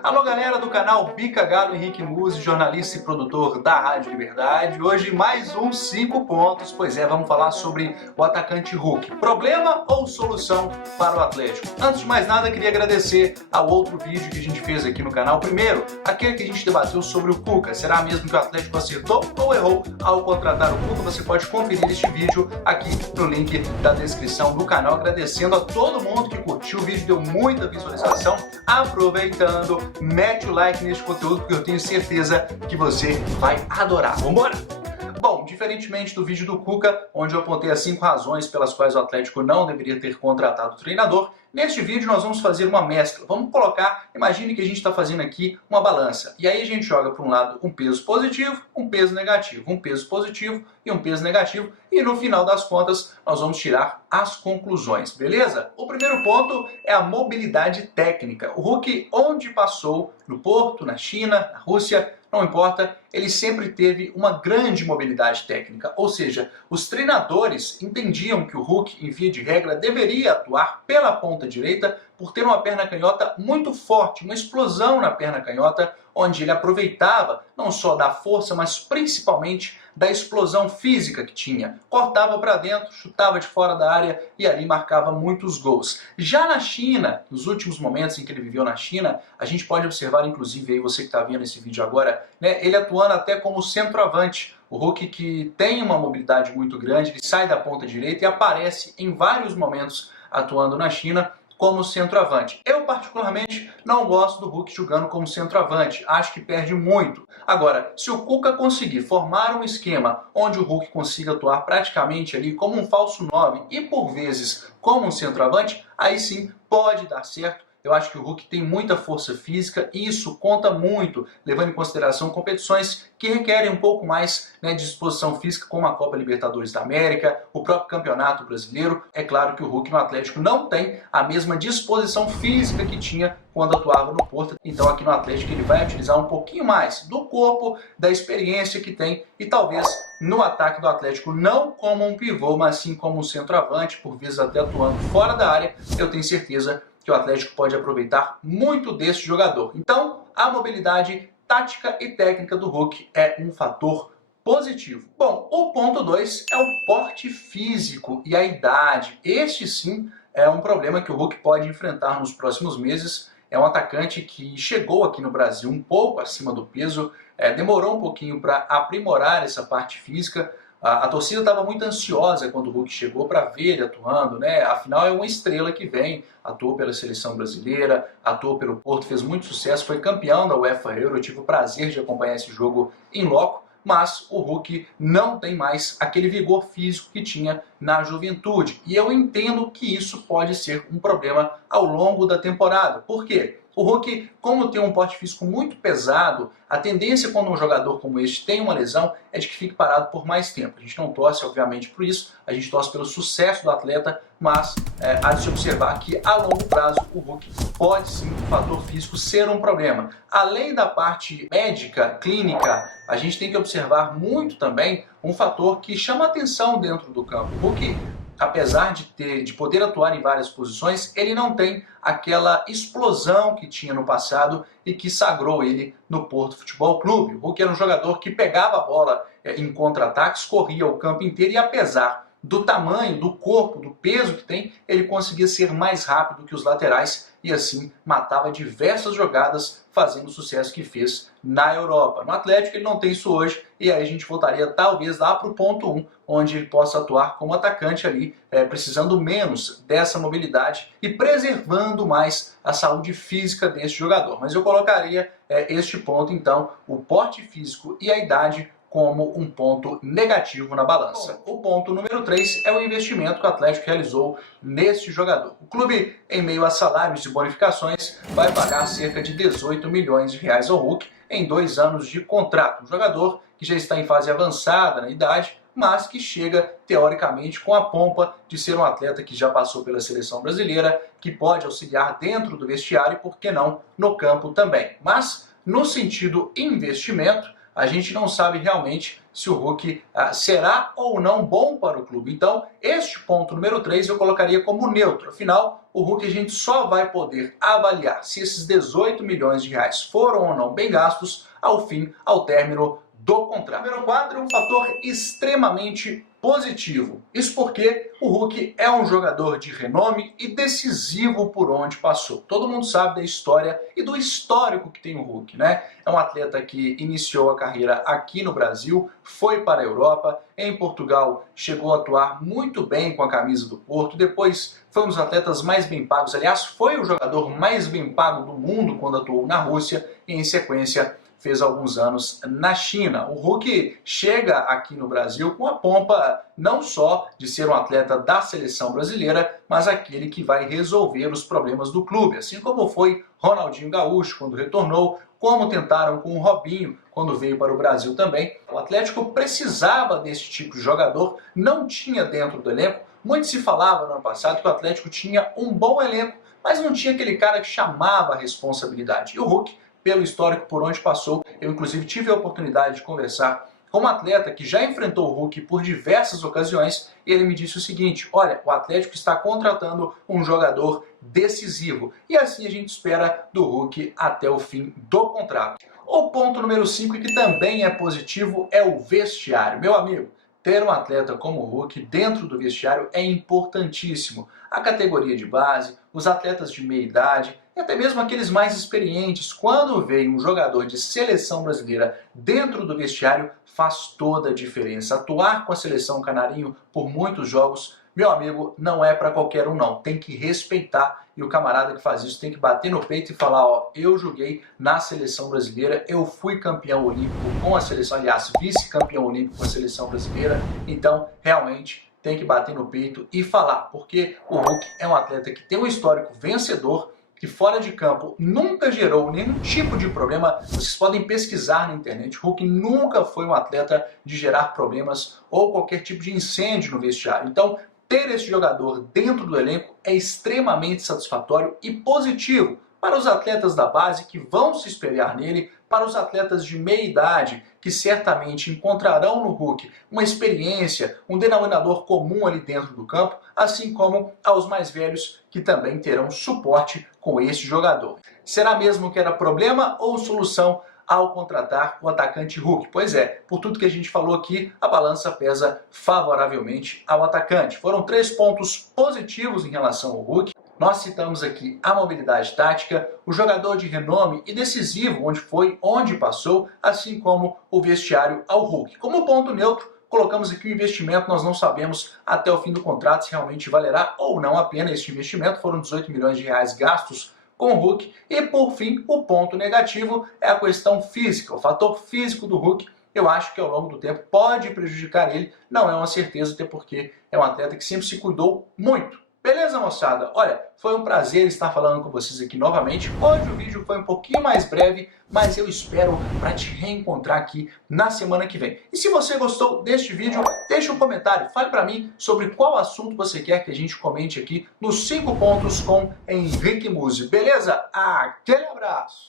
Alô galera do canal Bica Galo, Henrique Musi, jornalista e produtor da Rádio Liberdade. Hoje mais uns 5 pontos, pois é, vamos falar sobre o atacante Hulk. Problema ou solução para o Atlético? Antes de mais nada, queria agradecer ao outro vídeo que a gente fez aqui no canal. Primeiro, aquele que a gente debateu sobre o Cuca. Será mesmo que o Atlético acertou ou errou ao contratar o Cuca? Você pode conferir este vídeo aqui no link da descrição do canal. Agradecendo a todo mundo que curtiu, o vídeo deu muita visualização. Aproveitando, mete o like neste conteúdo porque eu tenho certeza que você vai adorar. Vambora! Bom, diferentemente do vídeo do Cuca, onde eu apontei as 5 razões pelas quais o Atlético não deveria ter contratado o treinador, neste vídeo nós vamos fazer uma mescla. Vamos colocar, imagine que a gente está fazendo aqui uma balança. E aí a gente joga para um lado um peso positivo, um peso negativo, um peso positivo e um peso negativo. E no final das contas nós vamos tirar as conclusões, beleza? O primeiro ponto é a mobilidade técnica. O Hulk, onde passou, no Porto, na China, na Rússia, não importa, ele sempre teve uma grande mobilidade técnica, ou seja, os treinadores entendiam que o Hulk, em via de regra, deveria atuar pela ponta direita por ter uma perna canhota muito forte, uma explosão na perna canhota, onde ele aproveitava não só da força, mas principalmente da explosão física que tinha. Cortava para dentro, chutava de fora da área e ali marcava muitos gols. Já na China, nos últimos momentos em que ele viveu na China, a gente pode observar, inclusive, aí você que está vendo esse vídeo agora, né, ele atuando até como centroavante. O Hulk, que tem uma mobilidade muito grande, ele sai da ponta direita e aparece em vários momentos atuando na China como centroavante. Eu particularmente não gosto do Hulk jogando como centroavante, acho que perde muito. Agora, se o Cuca conseguir formar um esquema onde o Hulk consiga atuar praticamente ali como um falso 9 e por vezes como um centroavante, aí sim pode dar certo. Eu acho que o Hulk tem muita força física e isso conta muito, levando em consideração competições que requerem um pouco mais, né, de disposição física, como a Copa Libertadores da América, o próprio Campeonato Brasileiro. É claro que o Hulk no Atlético não tem a mesma disposição física que tinha quando atuava no Porto. Então aqui no Atlético ele vai utilizar um pouquinho mais do corpo, da experiência que tem e talvez no ataque do Atlético não como um pivô, mas sim como um centroavante, por vezes até atuando fora da área. Eu tenho certeza que o Atlético pode aproveitar muito desse jogador. Então, a mobilidade tática e técnica do Hulk é um fator positivo. Bom, o ponto 2 é o porte físico e a idade. Este sim é um problema que o Hulk pode enfrentar nos próximos meses. É um atacante que chegou aqui no Brasil um pouco acima do peso, demorou um pouquinho para aprimorar essa parte física. A torcida estava muito ansiosa quando o Hulk chegou para ver ele atuando, né? Afinal é uma estrela que vem, atuou pela seleção brasileira, atuou pelo Porto, fez muito sucesso, foi campeão da UEFA Euro, eu tive o prazer de acompanhar esse jogo em loco, mas o Hulk não tem mais aquele vigor físico que tinha na juventude. E eu entendo que isso pode ser um problema ao longo da temporada. Por quê? O Hulk, como tem um porte físico muito pesado, a tendência quando um jogador como este tem uma lesão é de que fique parado por mais tempo. A gente não torce, obviamente, por isso, a gente torce pelo sucesso do atleta, mas há de se observar que a longo prazo o Hulk pode sim, o fator físico, ser um problema. Além da parte médica, clínica, a gente tem que observar muito também um fator que chama atenção dentro do campo. O Hulk, apesar de poder atuar em várias posições, ele não tem aquela explosão que tinha no passado e que sagrou ele no Porto Futebol Clube. O Hulk era um jogador que pegava a bola em contra-ataques, corria o campo inteiro e apesar do tamanho, do corpo, do peso que tem, ele conseguia ser mais rápido que os laterais e assim matava diversas jogadas, fazendo o sucesso que fez na Europa. No Atlético ele não tem isso hoje e aí a gente voltaria talvez lá para o ponto 1, onde ele possa atuar como atacante ali, precisando menos dessa mobilidade e preservando mais a saúde física desse jogador. Mas eu colocaria este ponto então, o porte físico e a idade, como um ponto negativo na balança. O ponto número 3 é o investimento que o Atlético realizou neste jogador. O clube, em meio a salários e bonificações, vai pagar cerca de 18 milhões de reais ao Hulk em 2 anos de contrato. Um jogador que já está em fase avançada na idade, mas que chega, teoricamente, com a pompa de ser um atleta que já passou pela seleção brasileira, que pode auxiliar dentro do vestiário e, por que não, no campo também. Mas, no sentido investimento, a gente não sabe realmente se o Hulk será ou não bom para o clube. Então, este ponto número 3 eu colocaria como neutro. Afinal, o Hulk a gente só vai poder avaliar se esses 18 milhões de reais foram ou não bem gastos ao término do contrato. Número 4 é um fator extremamente positivo. Isso porque o Hulk é um jogador de renome e decisivo por onde passou. Todo mundo sabe da história e do histórico que tem o Hulk, né? É um atleta que iniciou a carreira aqui no Brasil, foi para a Europa, em Portugal chegou a atuar muito bem com a camisa do Porto, depois foi um dos atletas mais bem pagos, aliás, foi o jogador mais bem pago do mundo quando atuou na Rússia e em sequência fez alguns anos na China. O Hulk chega aqui no Brasil com a pompa não só de ser um atleta da seleção brasileira, mas aquele que vai resolver os problemas do clube, assim como foi Ronaldinho Gaúcho quando retornou, como tentaram com o Robinho quando veio para o Brasil também. O Atlético precisava desse tipo de jogador, não tinha dentro do elenco. Muito se falava no ano passado que o Atlético tinha um bom elenco, mas não tinha aquele cara que chamava a responsabilidade. E o Hulk, pelo histórico por onde passou, eu inclusive tive a oportunidade de conversar com um atleta que já enfrentou o Hulk por diversas ocasiões e ele me disse o seguinte: olha, o Atlético está contratando um jogador decisivo e assim a gente espera do Hulk até o fim do contrato. O ponto número 5, que também é positivo, é o vestiário. Meu amigo, ter um atleta como o Hulk dentro do vestiário é importantíssimo. A categoria de base, os atletas de meia idade e até mesmo aqueles mais experientes, quando vem um jogador de seleção brasileira dentro do vestiário, faz toda a diferença. Atuar com a seleção canarinho por muitos jogos, meu amigo, não é para qualquer um não. Tem que respeitar e o camarada que faz isso tem que bater no peito e falar: ó, eu joguei na seleção brasileira, eu fui campeão olímpico com a seleção, aliás, vice-campeão olímpico com a seleção brasileira, então realmente tem que bater no peito e falar, porque o Hulk é um atleta que tem um histórico vencedor, que fora de campo nunca gerou nenhum tipo de problema. Vocês podem pesquisar na internet, o Hulk nunca foi um atleta de gerar problemas ou qualquer tipo de incêndio no vestiário. Então, ter esse jogador dentro do elenco é extremamente satisfatório e positivo para os atletas da base que vão se espelhar nele, para os atletas de meia idade que certamente encontrarão no Hulk uma experiência, um denominador comum ali dentro do campo, assim como aos mais velhos que também terão suporte com esse jogador. Será mesmo que era problema ou solução ao contratar o atacante Hulk? Pois é, por tudo que a gente falou aqui, a balança pesa favoravelmente ao atacante. Foram 3 pontos positivos em relação ao Hulk. Nós citamos aqui a mobilidade tática, o jogador de renome e decisivo onde foi, onde passou, assim como o vestiário ao Hulk. Como ponto neutro, colocamos aqui o investimento, nós não sabemos até o fim do contrato se realmente valerá ou não a pena este investimento. Foram 18 milhões de reais gastos com o Hulk. E por fim, o ponto negativo é a questão física, o fator físico do Hulk. Eu acho que ao longo do tempo pode prejudicar ele, não é uma certeza, até porque é um atleta que sempre se cuidou muito. Beleza, moçada? Olha, foi um prazer estar falando com vocês aqui novamente. Hoje o vídeo foi um pouquinho mais breve, mas eu espero para te reencontrar aqui na semana que vem. E se você gostou deste vídeo, deixe um comentário, fale para mim sobre qual assunto você quer que a gente comente aqui nos 5 pontos com Henrique Musi. Beleza? Aquele abraço!